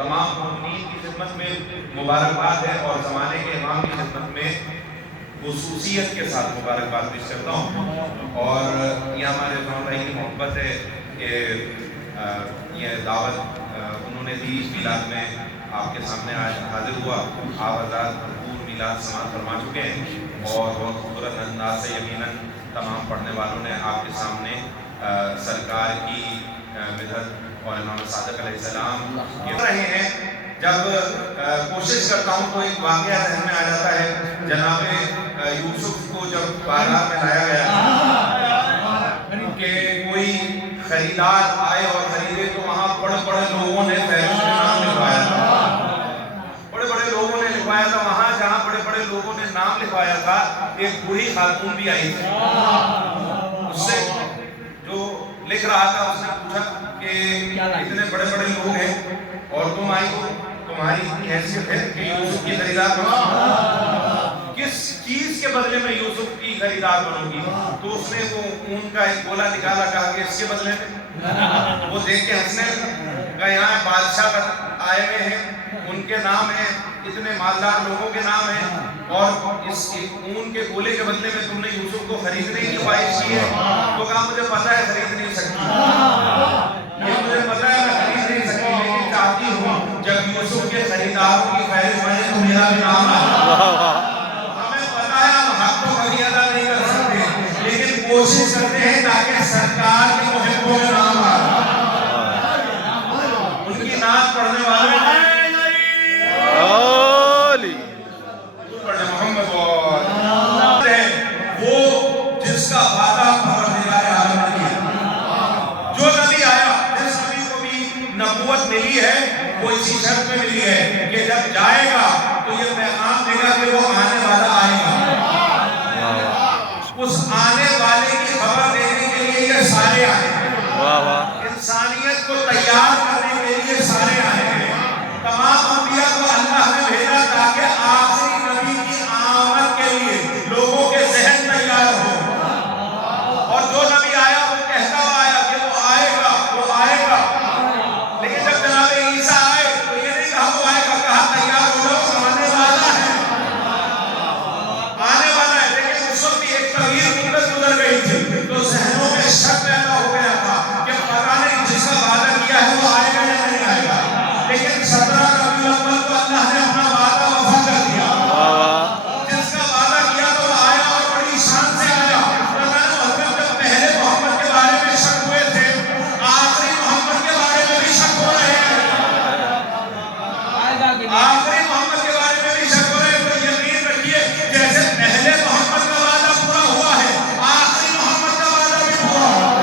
تمام مومنین کی خدمت میں مبارکباد ہے اور زمانے کے امام کی خدمت میں خصوصیت کے ساتھ مبارکباد پیش کرتا ہوں۔ اور یہ ہمارے عثمان بھائی کی محبت ہے کہ یہ دعوت انہوں نے دی اس میلاد میں آپ کے سامنے آج حاضر ہوا۔ آپ حضرات بھرپور میلاد سماعت فرما چکے ہیں اور بہت خوبصورت انداز سے یقیناً تمام پڑھنے والوں نے آپ کے سامنے سرکار کی مدحت اور امام صادق علیہ السلام کہہ رہے ہیں۔ جب کوشش کرتا ہوں تو ایک واقعہ ذہن میں آ جاتا ہے، جناب یوسف کو جب بازار میں لایا گیا کہ کوئی خریدار آئے اور خریدے تو وہاں بڑے بڑے لوگوں نے فہرست میں نام لکھوایا تھا، بڑے بڑے لوگوں نے لکھوایا تھا۔ وہاں جہاں بڑے بڑے لوگوں نے نام لکھوایا تھا ایک بوڑھی خاتون بھی آئی تھی، اس سے جو لکھ رہا تھا اس نے پوچھا کہ اتنے بڑے بڑے لوگ ہیں اور تم آئی ہو، تمہاری اتنی حیثیت ہے کہ یوسف کی خریدار بنو، کس چیز کے بدلے میں یوسف کی خریدار بنو گی؟ تو اس نے وہ اون کا ایک گولا نکالا، کہا کہ اس کے بدلے میں وہ دیکھ کے ہنسنے لگا، یہاں بادشاہ آئے ہوئے ہیں، ان کے نام ہیں، اتنے مالدار لوگوں کے نام ہیں، اور اس اون کے گولے کے بدلے میں تم نے یوسف کو خریدنے کی خواہش کی ہے؟ تو کہا مجھے پتا ہے خرید نہیں سکتی، یہ مجھے پتا ہے میں خرید نہیں سکتی، لیکن چاہتی ہوں جب یوسف کے خریداروں کی فہرست بنے تو میرا بھی نام آئے۔ ہمیں پتا ہے ہم حق تو کبھی ادا نہیں کر سکتے، لیکن کوشش کرتے ہیں تاکہ سرکار کے محبوں میں نام آئے، ان کی نعت پڑھنے والوں میں وہ جس کا وعدہ پروردگار عالم نے کیا، جو نبی آیا، جس نبی کو بھی نبوت ملی ہے وہ اسی شرط میں ملی ہے کہ جب جائے گا تو یہ پیغام دے گا کہ وہ آنے والا آئے گا، اس آنے والے کی خبر دینے کے لیے یہ سارے آئے ہیں، انسانیت کو تیار کرنے کے لیے سارے آئے ہیں۔ تمام انبیاء کو اللہ نے بھیجا تاکہ آخری نبی کی آمد کے لیے لوگوں کے ذہن تیار ہو، اور جو نبی آیا وہ کہتا ہوا آیا کہ وہ آئے گا، وہ آئے گا، لیکن جب جناب عیسیٰ آئے تو یہ نہیں کہا وہ آئے گا، کہا تیار ہو جاؤ آنے والا ہے، آنے والا ہے۔ لیکن اس وقت بھی ایک طویل مدت گزر گئی تھی تو ذہنوں میں شک پیدا ہو گیا تھا کہ پتہ نہیں جس کا وعدہ کیا ہے وہ آئے گا یا نہیں آئے گا، لیکن 17 ربیع الاول کو اللہ نے اپنا وعدہ وفا کر دیا، جس کا وعدہ کیا تو وہ آیا اور بڑی شان سے آیا۔ حضرت جب پہلے محمد کے بارے میں شک ہوئے تھے، آخری محمد کے بارے میں بھی شک ہو رہے ہیں، آخری محمد کے بارے میں بھی شک ہو رہے ہیں، تو یقین رکھیے جیسے پہلے محمد کا وعدہ پورا ہوا ہے آخری محمد کا وعدہ بھی پورا ہوگا،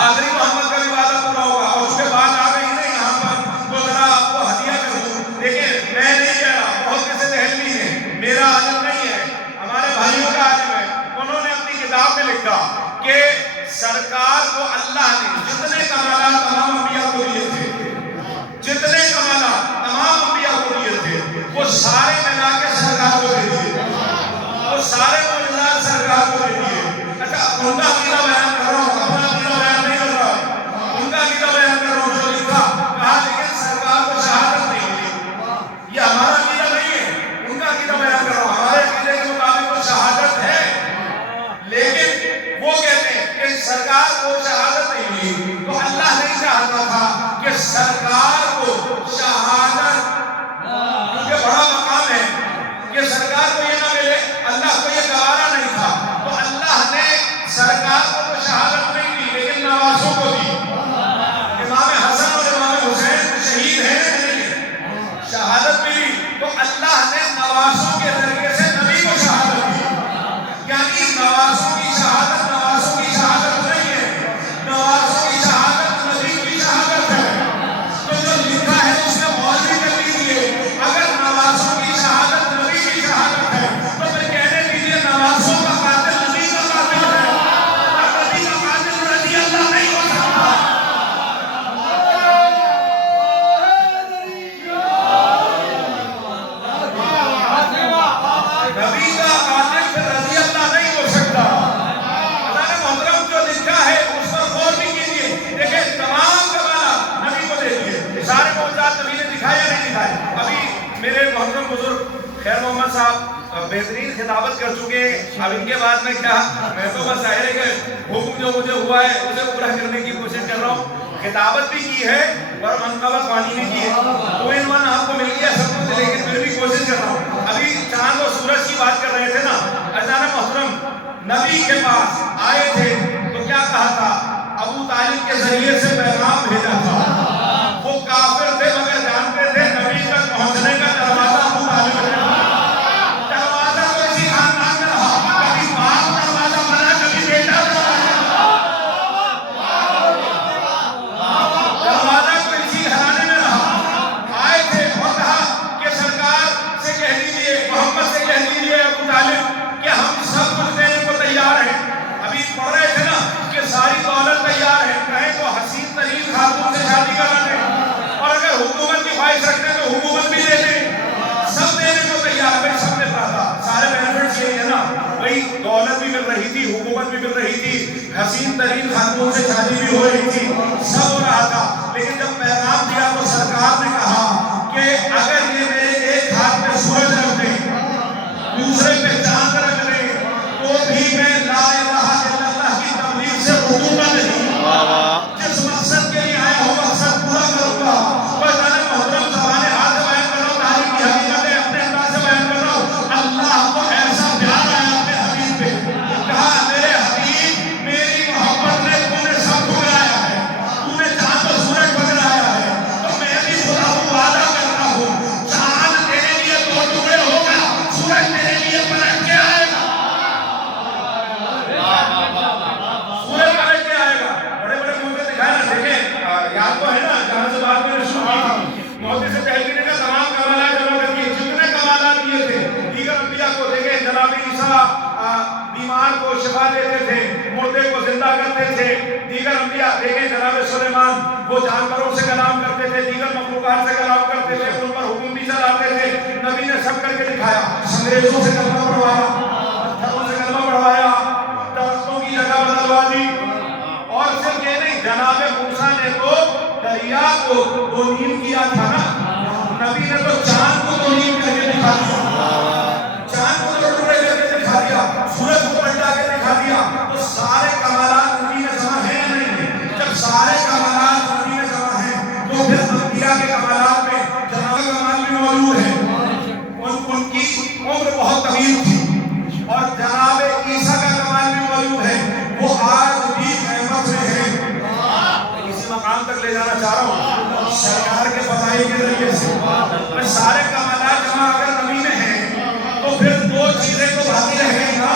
آخری محمد کا بھی وعدہ پورا ہوگا۔ اور اس کے بعد آ گئی نہیں یہاں پر تو ذرا آپ کو ہدیہ کر دوں، لیکن میں نہیں کہہ رہا، بہت کسی دہلوی ہے، میرا عالم نہیں ہے، ہمارے بھائیوں کا عالم ہے، انہوں نے اپنی کتاب میں لکھا کہ سرکار کو اللہ نے جتنے کمالات تمام انبیاء کو دیے تھے، جتنے کمالات تمام انبیاء کو دیے تھے وہ سارے ملا کے سرکار کو دے دیے، وہ سارے معجزات سرکار کو دے دیے۔ اچھا ان کا عقیدہ بیان کر رہا ہوں، اپنا عقیدہ بیان نہیں کر رہا ہوں، ان کا عقیدہ بیان کر رہا ہوں جو لکھا، کہا لیکن سرکار کو شہادت نہیں ملی، یہ ہمارا عقیدہ نہیں ہے، ان کا عقیدہ بیان کر رہا ہوں، ہمارے عقیدے کے مطابق وہ شہادت ہے، لیکن وہ کہتے ہیں کہ سرکار کو شہادت نہیں ملی، تو اللہ نہیں چاہتا تھا کہ سرکار کو شہادت، کیونکہ بڑا مقام ہے کہ سرکار کو یہ نہ ملے، اللہ کو یہ گوارا نہیں تھا، تو اللہ نے سرکار کو تو شہادت نہیں دی لیکن نواسوں کو دی۔ امام حسن اور امام حسین شہید ہیں، شہادت ملی تو اللہ نے نواسوں کے ذریعے سے نبی کو شہادت دی، یعنی نواسوں کی شہادت نواسوں کی شہادت نہیں ہے، نواسوں کی شہادت نبی کی شہادت ہے۔ صاحب بہترین خطابت کر چکے ہیں، اب ان کے بعد میں کیا، میں تو بس ظاہر ہے کہ حکم جو مجھے ہوا ہے اسے پورا کرنے کی کوشش کر رہا ہوں۔ خطابت بھی کی ہے اور منقبت وانی بھی کی ہے، تو عنوان آپ کو مل گیا سب کچھ، لیکن پھر بھی کوشش کر رہا ہوں۔ ابھی چاند اور سورج کی بات کر رہے تھے نا، اچانک محترم نبی کے پاس آئے تھے تو کیا کہا تھا؟ ابو طالب کے ذریعے سے پیغام بھیجا تھا۔ وہ کافر تھے مگر جانتے تھے نبی تک پہنچنے کا دروازہ ابو طالب ہے۔ دروازہ تو اسی خاندان میں رہا، کبھی باپ دروازہ بنا، کبھی بیٹا دروازہ تو اسی گھرانے میں رہا۔ آئے تھے اور کہا کہ سرکار سے کہہ دیجئے، محمد سے کہہ دیجئے ابو طالب کہ ہم سب کچھ دینے کو تیار ہیں۔ ابھی پڑھ رہے تھے نا کہ ساری دولت تیار ہے، کہیں تو حسین ترین خاتون سے شادی کرا دیں، اور اگر حکومت کی خواہش رکھتے ہیں تو حکومت بھی دے دیں، سب دینے کو تیار ہے۔ سب مل رہا تھا، سارے بینیفٹس یہی ہے نا بھائی، دولت بھی مل رہی تھی، حکومت بھی مل رہی تھی، حسین ترین خاتون سے شادی بھی ہو رہی تھی، سب ہو رہا تھا۔ لیکن جب پیغام دیا تو سرکار نے کہا کہ اگر یہ میرے ایک ہاتھ میں سورج رکھ دیں، دوسرے پہ چاند رکھ دیں، تو بھی میں لا الہ الا اللہ کی تبلیغ سے رکوں نہیں۔ جس مقصد کے لیے آیا ہوں مقصد پورا کروں گا۔ بس جانے محترم زبان حال سے بیان کر رہا ہوں، تاریخ کی حقیقتیں اپنے انداز سے بیان کر رہا ہوں۔ اللہ کو ایسا پیار آیا اپنے حبیب پہ، کہا میرے حبیب میری محبت نے تو نے سب ٹھکرایا ہے، تو نے چاند و سورج بگڑایا ہے، تو میں بھی خدا کو وعدہ کرتا ہوں، چاند تیرے لیے دو ٹکڑے ہوگا، سورج تیرے لیے پلٹ کے آئے گا، سورج پلٹ کے آئے گا۔ بڑے بڑے موجود دکھائے نا، دیکھیں یاد تو ہے نا جہاں سے بات میں نے شروع کی، موتی سے تحقیق کا تمام کمالات جمع کر دیے، جتنے کمالات دیے تھے دیگر انبیاء کو، دیکھیں جناب عیسیٰ بیمار کو شفا دیتے تھے، مردے کو زندہ کرتے تھے، دیگر انبیاء دیکھیں جناب سلیمان وہ جانوروں سے کلام کرتے تھے، دیگر مخلوقات سے کلام کرتے تھے، ان پر حکم بھی چلاتے تھے، نبی نے سب کر کے دکھایا، انگریزوں سے کلمہ پڑھوایا، پتھروں سے کلمہ پڑھوایا، درختوں کی جگہ بدلوا دی، اور صرف یہ نہیں، جناب موسیٰ نے تو دریا کو دو نیم کیا تھا نا، نبی نے تو چاند کو دو نیم کر کے دکھا دیا، چاند کو دو ٹکڑے کر کے دکھا دیا، سورج کو پلٹا کے دکھا دیا۔ تو سارے کمالات نبی میں جمع ہیں یا نہیں ہیں؟ جب سارے کمالات نبی میں جمع ہیں تو پھر انبیاء کے کمالات میں جناب کا کمال بھی موجود ہے، ان کی عمر بہت طویل تھی، اور جناب عیسیٰ کا کمال بھی موجود ہے، وہ آج بھی قیامت میں ہے۔ اسی مقام تک لے جانا چاہ رہا ہوں سرکار کے فضائل کے ذریعے سے، میں سارے کمالات جمع اگر نبی میں ہیں تو پھر دو چیزیں تو باقی رہ گئی نا۔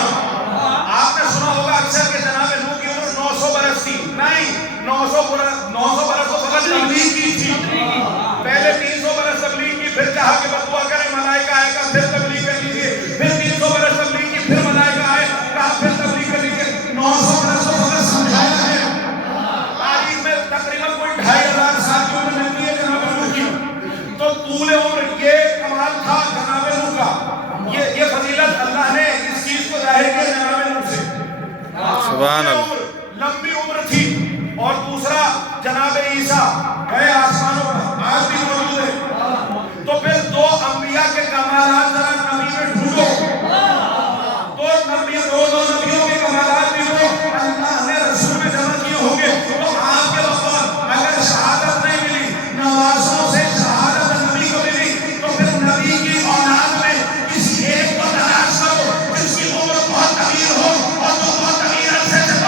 آپ نے سنا ہوگا اکثر کہ جناب نوح کی عمر 900 برس تھی، نہیں، 900 برس تو فقط تبلیغ کی تھی، پہلے 300 برس تبلیغ کی، پھر کہا کہ بدعا کریں ملائکہ آئے گا، پھر تبلیغ کر لیجیے، پھر 300 برس تبلیغ کی، پھر ملائکہ آئے، کہا پھر تبلیغ کر لیجیے، 900 برس تو فقط سمجھایا ہے۔ تاریخ میں تقریباً کوئی 2500 سال کی عمر ملتی ہے جناب نوح کی، تو طول عمر یہ کمال تھا جناب نوح کا، یہ فضیلت اللہ نے اس چیز کو ظاہر کیا جناب نوح سے، سبحان اللہ، لمبی عمر تھی۔ اور دوسرا جناب عیسیٰ گئے آسمانوں پر، آج بھی موجود ہے، تو پھر دو انبیاء کے کمالات ذرا نبی میں ڈھونڈو، دو نبیوں کے کمالات بھی وہ اللہ نے رسول میں جمع کیے ہوں گے، تو آپ کے وقت اگر شہادت نہیں ملی، نوازوں سے شہادت نبی کو ملی، تو پھر نبی کی اولاد میں کسی ایک کو تلاش کرو جس کی عمر بہت طویل ہو اور جو بہت طویل عرصے سے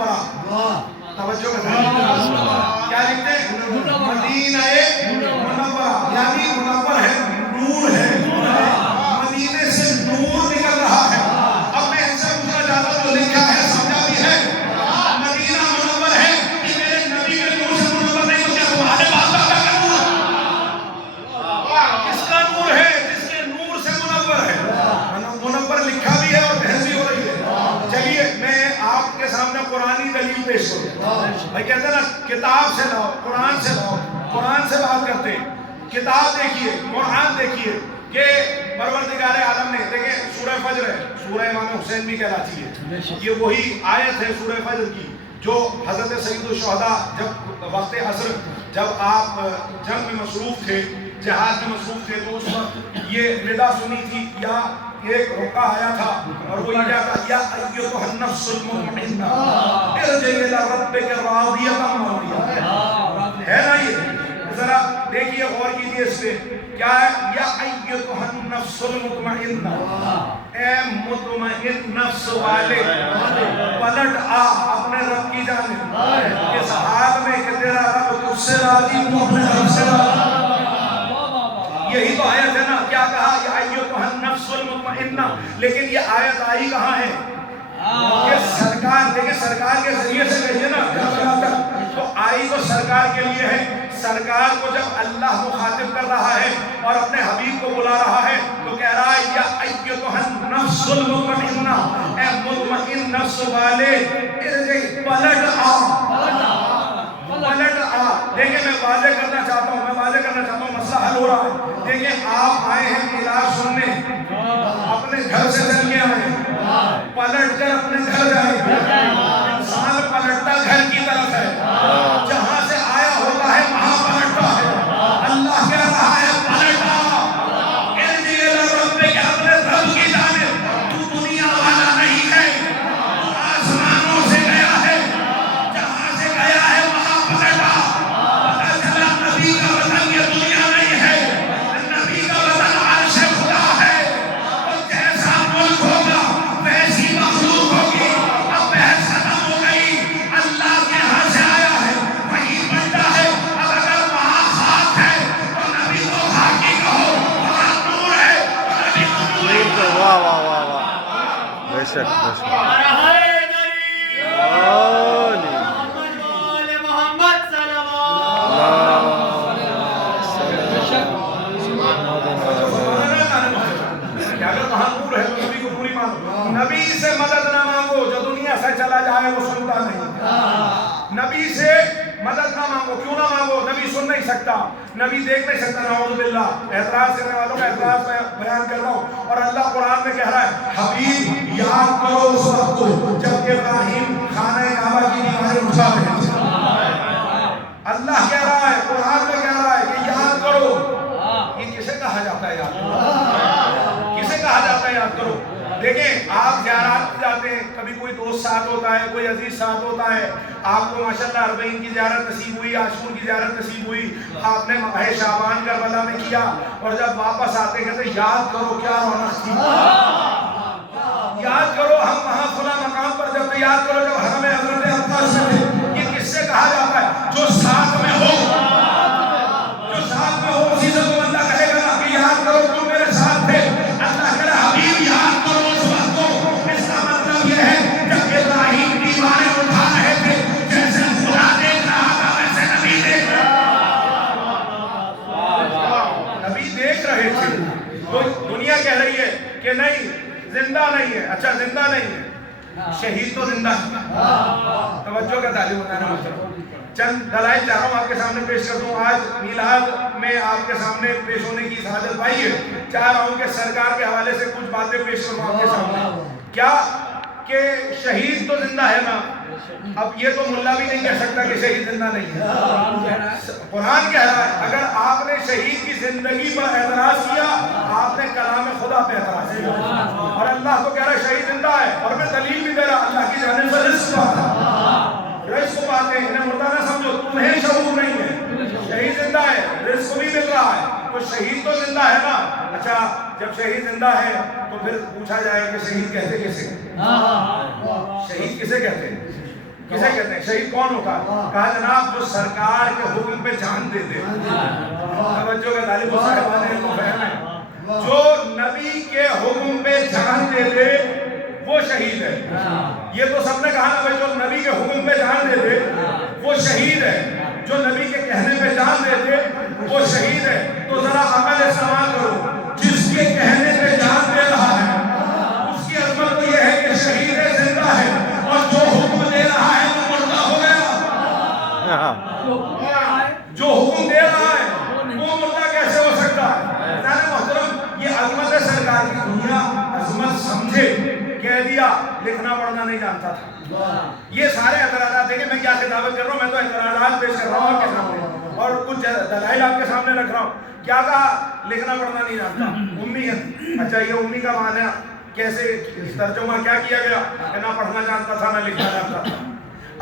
منورہ. توجہ کیا لکھتے ہیں؟ مدینہ منورہ یعنی منور ہے، نور ہے، مدینے سے نور نکل رہا ہے. اب میں ایسا پوچھنا چاہتا ہوں جو لکھا ہے سمجھا بھی ہے مدینہ منور ہے کہ میرے نبی کے نور سے منور نہیں تو کیا تمہارے باپ دادا کا نور؟ کس کا نور ہے؟ جس کے نور سے منور ہے. منور لکھا بھی ہے اور بحث بھی ہو رہی ہے. چلیے میں آپ کے سامنے قرآنی دلیل پیش کروں. بھائی کہتے ہیں نا کتاب سے لاؤ، قرآن سے لاؤ. قرآن سے بات کرتے ہیں. کتاب دیکھیے، قرآن دیکھیے کہ پروردگار عالم نے، دیکھیں سورہ فجر ہے، سورہ امام حسین بھی کہلاتی ہے. یہ وہی آیت ہے سورہ فجر کی جو حضرت سید الشہداء جب وقت عصر جب آپ جنگ میں مصروف تھے، جہاد میں مصروف تھے، تو اس وقت یہ ندا سنی تھی یا ایک رکعہ آیا تھا اور وہ یہ کہتا یا ایتھا النفس المطمئنہ ارجعی الی ربک راضیۃ مرضیہ. ہے نا یہ؟ ذرا دیکھیے غور کیجیے اس پہ کیا ہے. یا ایتھا النفس المطمئنہ، اے مطمئن نفس والے پلٹ آ اپنے رب کی جانب اس حال میں کہ تیرا رب تجھ سے راضی، تو اپنے رب سے راضی. یہی تو آیت ہے نا. کیا کہا؟ یا ایتھا النفس المطمئنہ. لیکن یہ آیت آئی کہاں ہے؟ یہ سرکار، دیکھیں سرکار کے ذریعے سے کہیے نا تو آئی تو سرکار کے لیے ہے. سرکار کو جب اللہ مخاطب کر رہا ہے اور اپنے حبیب کو بلا رہا ہے تو کہہ رہا ہے یا ایتھا النفس المطمئنہ، اے مطمئن نفس والے ارجعی پلٹ آ، پلٹ آ. دیکھیں میں واضح کرنا چاہتا ہوں مسئلہ حل ہو رہا ہے. دیکھیں آپ آئے ہیں علاج سننے، اپنے گھر سے چل کے آئے ہیں، پلٹ کر اپنے گھر جائیں. انسان پلٹتا گھر کی طرف ہے، جہاں سے آیا ہوتا ہے وہاں پلٹتا ہے. اللہ کہہ رہا ہے پلٹا ارجع الی ربک، اپنے رب کی جانب. تو دنیا والا نہیں ہے، تو آسمانوں سے گیا ہے، جہاں سے گیا ہے وہاں پلٹا. پتہ چلا نبی کا وطن یہ دنیا نہیں ہے، نبی کا وطن عرش خدا ہے. تو جیسا ملک ہوگا ویسی مخلوق ہوگی. اب بحث ختم ہو گئی. اللہ کے ہاں سے آیا ہے وہی بنتا ہے. اب اگر وہاں خاک ہے تو نبی کو خاکی کہو، وہاں نور ہے تو نبی کو نوری کہو. واہ واہ واہ واہ، بے شک بے شک. نبی سے مدد نہ مانگو، جو دنیا سے چلا جائے وہ سنتا نہیں. نبی سے مدد نہ مانگو. کیوں نہ مانگو؟ نبی سن نہیں سکتا، نبی دیکھ نہیں سکتا. نعوذ باللہ. اعتراض کرنے والوں کا اعتراض میں بیان کر رہا ہوں. اور اللہ قرآن میں کہہ رہا ہے حبیب یاد کرو اس وقت کو جب ابراہیم خانہ کعبہ کی دیواریں اٹھا رہے تھے. اللہ کہہ رہا ہے، قرآن میں کہہ رہا ہے کہ یاد کرو. یہ کسے کہا جاتا ہے یاد کرو؟ کسے کہا جاتا ہے یاد کرو؟ دیکھیں آپ زیارات میں جاتے ہیں، کبھی کوئی دوست ساتھ ہوتا ہے، کوئی عزیز ساتھ ہوتا ہے. آپ کو ماشاءاللہ 40 کی زیارت نصیب ہوئی، عاشور کی زیارت نصیب ہوئی، آپ نے ماہ شعبان کربلا میں کیا، اور جب واپس آتے کہتے یاد کرو کیا رونق تھی. یاد کرو ہم وہاں فلاں مقام پر جب تھے، یاد کرو جب حرم حضرت عباس میں تھے. یہ کس سے کہا جاتا ہے؟ جو ساتھ میں ہو، جو ساتھ میں ہو اسی سے تو بندہ کہے گا نا کہ یاد کرو تم میرے ساتھ تھے. اللہ کہہ رہا حبیب یاد کرو اس وقت کو. اس کا مطلب یہ ہے جب ابراہیم دیواریں اٹھا رہے تھے، جیسے خدا دیکھ رہا تھا ویسے نبی دیکھ رہے تھے. تو دنیا کہہ رہی ہے کہ نہیں زندہ نہیں ہے. اچھا زندہ نہیں ہے، شہید تو زندہ ہے. توجہ کا تعلیم ہوتا ہے نا. چند دلائل چاہ رہا ہوں آپ کے سامنے پیش کر دوں. آج میلاد میں آپ کے سامنے پیش ہونے کی سعادت پائی ہے. چاہ رہا ہوں کہ سرکار کے حوالے سے کچھ باتیں پیش کروں آپ کے سامنے. کیا کہ شہید تو زندہ ہے نا. اب یہ تو ملا بھی نہیں کہہ سکتا کہ شہید زندہ نہیں ہے. قرآن کہہ رہا ہے اگر آپ نے شہید کی زندگی پر اعتراض کیا آپ نے کلام خدا پہ اعتراض کیا. اور اللہ تو کہہ رہا ہے شہید زندہ ہے، اور میں دلیل بھی دے رہا اللہ کی جانب سے رزق پاتا ہے. رزق پاتے ہیں، انہیں مردہ نہ سمجھو، تمہیں شعور نہیں ہے. شہید زندہ ہے، رزق بھی مل رہا ہے. تو شہید تو زندہ ہے نا. اچھا جب شہید زندہ ہے تو پھر پوچھا جائے کہ شہید کہتے کسے؟ شہید کسے کہتے ہیں؟ کسے کہتے ہیں؟ شہید کون ہوتا ہے؟ کہا جناب جو سرکار کے حکم پہ جان دے دے. توجہ کا طالب صاحبان علم و فہم ہے. جو نبی کے حکم پہ جان دے دے وہ شہید ہے. یہ تو سب نے کہا نا بھائی جو نبی کے حکم پہ جان دے دے وہ شہید ہے. جو نبی کے کہنے پہ جان دے دے وہ شہید ہے. تو ذرا عمل استعمال کرو. جس کے کہنے پہ جان دے رہا ہے اس کی عظمت تو یہ ہے کہ شہید ہے، زندہ ہے، اور جو حکم دے رہا ہے وہ مردہ ہو گیا. جو حکم دے رہا ہے وہ مردہ کیسے ہو سکتا ہے؟ محترم یہ عظمت سرکار کی دنیا عظمت سمجھے. کہہ دیا لکھنا پڑھنا نہیں جانتا تھا. یہ سارے اعتراضات دیکھیں میں کیا خطابت کر رہا ہوں، میں تو اعتراضات پیش کر رہا ہوں آپ کے سامنے اور کچھ دلائل آپ کے سامنے رکھ رہا ہوں. کیا کہا؟ لکھنا پڑھنا نہیں جانتا، امی ہے. اچھا یہ امی کا معنی کیسے ترجمہ کیا کیا گیا کہ نہ پڑھنا جانتا تھا نہ لکھنا جانتا تھا.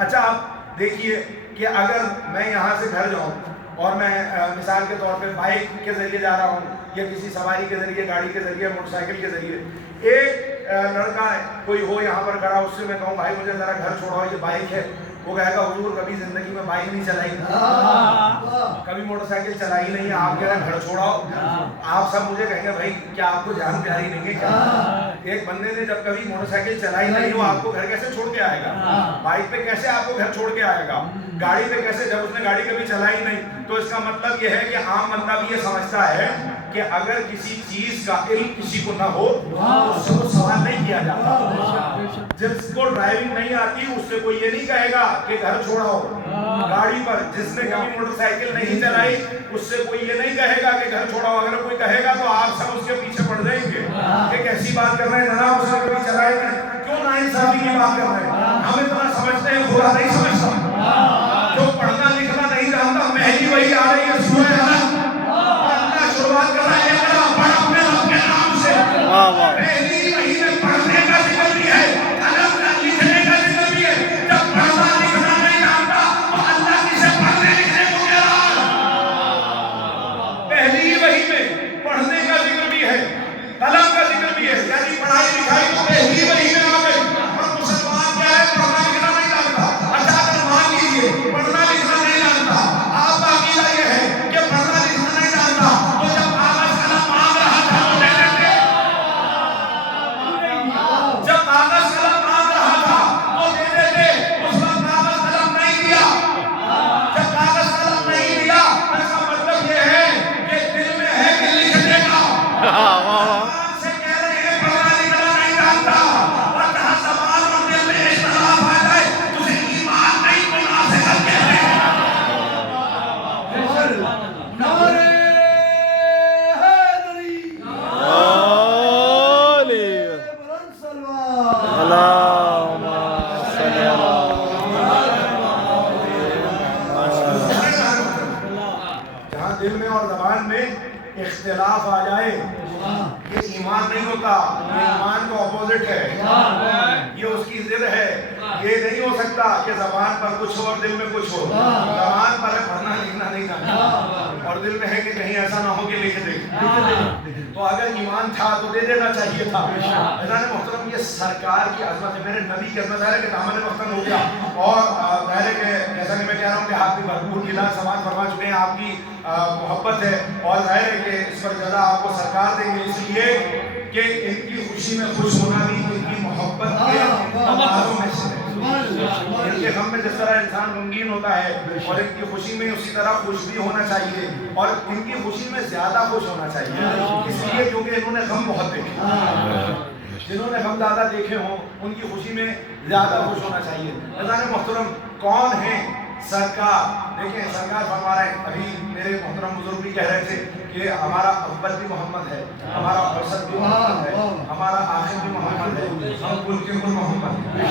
اچھا آپ دیکھیے کہ اگر میں یہاں سے گھر جاؤں اور میں مثال کے طور پہ بائک کے ذریعے جا رہا ہوں یا کسی سواری کے ذریعے، گاڑی کے ذریعے، موٹر سائیکل کے ذریعے، ایک لڑکا ہے کوئی ہو یہاں پر کھڑا، اس سے میں کہوں بھائی مجھے ذرا گھر چھوڑاؤ یہ بائک ہے، وہ کہے گا حضور کبھی زندگی میں بائک نہیں چلائی، کبھی موٹر سائیکل چلائی نہیں ہے، آپ کہہ رہے ہیں گھر چھوڑاؤ. آپ سب مجھے کہیں گے بھائی کیا آپ کو جان پیاری نہیں ہے کیا؟ ایک بندے نے جب کبھی موٹر سائیکل چلائی نہیں وہ آپ کو گھر کیسے چھوڑ کے آئے گا؟ بائک پہ کیسے آپ کو گھر چھوڑ کے آئے گا؟ گاڑی پہ کیسے؟ جب اس نے گاڑی کبھی چلائی نہیں. تو اس کا مطلب یہ ہے کہ عام بندہ بھی یہ سمجھتا ہے کہ اگر کسی چیز کا علم کسی کو نہ ہو تو اس سے وہ سوال نہیں کیا جاتا. جس کو ڈرائیونگ نہیں آتی اس سے کوئی یہ نہیں کہے گا کہ گھر چھوڑاؤ گاڑی پر. جس نے کبھی موٹر سائیکل نہیں چلائی اس سے کوئی یہ نہیں کہے گا کہ گھر چھوڑاؤ. اگر کوئی کہے گا تو آپ سب اس کے پیچھے پڑ جائیں گے کہ کیسی بات کر رہے ہیں جناب، اس نے کبھی چلائی نہیں، کیوں ناانصافی کی بات کر رہے ہیں؟ ہم اتنا سمجھتے ہیں خدا نہیں سمجھتا. جو پڑھنا لکھنا نہیں جانتا مہدی وہی آ رہی ہے سورہ حلق اور اللہ شروعات کر رہا ہے اقرا پڑھ اپنے رب کے نام سے. پہلی وہی میں پڑھنے کا ذکر بھی ہے، قلم کا لکھنے کا ذکر بھی ہے. جب پڑھنا لکھنا نہیں جانتا تو اللہ کسے پڑھنے لکھنے کو کہہ رہا ہے؟ پہلی وہی میں پڑھنے کا ذکر بھی ہے، قلم کا ذکر بھی ہے، یعنی پڑھائی لکھائی تو پہلی وہی میں آ گئی. اور مسلمان کیا ہے؟ پڑھنا لکھنا نہیں جانتا. اچھا اگر مان لیجیے پڑھنا لکھنا نہیں جانتا، آپ کا عقیدہ یہ ہے کہ پڑھنا لکھنا نہیں جانتا تو جب کاغذ قلم مانگ رہا تھا تو دے دیتے. جب کاغذ قلم مانگ رہا تھا تو دے دیتے. اس وقت کاغذ قلم نہیں دیا. جب کاغذ قلم نہیں دیا اس کا مطلب یہ ہے کہ دل میں ہے کہ لکھنے کا. سے کہہ رہے ہیں پڑھنا لکھنا نہیں جانتا. اور جہاں زبان اور دل میں اختلاف آ جائے تجھے ایمان نہیں گناہ سے کر کہتے ہیں. جہاں دل میں اور زبان میں اختلاف آ جائے یہ ایمان نہیں ہوتا، یہ ایمان کا اپوزٹ ہے، یہ اس کی ضد ہے. یہ نہیں ہو سکتا کہ زبان پر کچھ ہو اور دل میں کچھ ہو. زبان پر ہے پڑھنا لکھنا نہیں جانتا اور دل میں ہے کہ کہیں ایسا نہ ہو کہ لکھ دے. تو اگر ایمان تھا تو دے دینا چاہیے تھا. عزیزان محترم یہ سرکار کی عظمت ہے. میرے نبی کی عظمت ہے کہ دامن وقتاً ہو گیا اور ظاہر ہے کہ جیسا کہ میں کہہ رہا ہوں کہ آپ بھی بھرپور قلعہ سماعت فرما چکے ہیں، آپ کی محبت ہے اور ظاہر ہے کہ اس پر جزا آپ کو سرکار دیں گے. اس لیے کہ ان کی خوشی میں خوش ہونا بھی ان کی محبت کے تقاضوں میں سے ہے. ان کے غم میں جس طرح انسان غمگین ہوتا ہے اور ان کی خوشی میں اسی طرح خوش بھی ہونا چاہیے اور ان کی خوشی میں زیادہ خوش ہونا چاہیے. اس لیے کیونکہ انہوں نے غم بہت دیکھے. جنہوں نے غم زیادہ دیکھے ہوں ان کی خوشی میں زیادہ خوش ہونا چاہیے. عزیزان محترم کون ہیں سرکار؟ دیکھیں سرکار فرما رہے ہیں، ابھی میرے محترم بزرگ بھی کہہ رہے تھے کہ ہمارا اول بھی محمد ہے، ہمارا اوسط بھی محمد ہے، ہمارا آخر بھی محمد ہے، ہم کل کے کل محمد ہیں.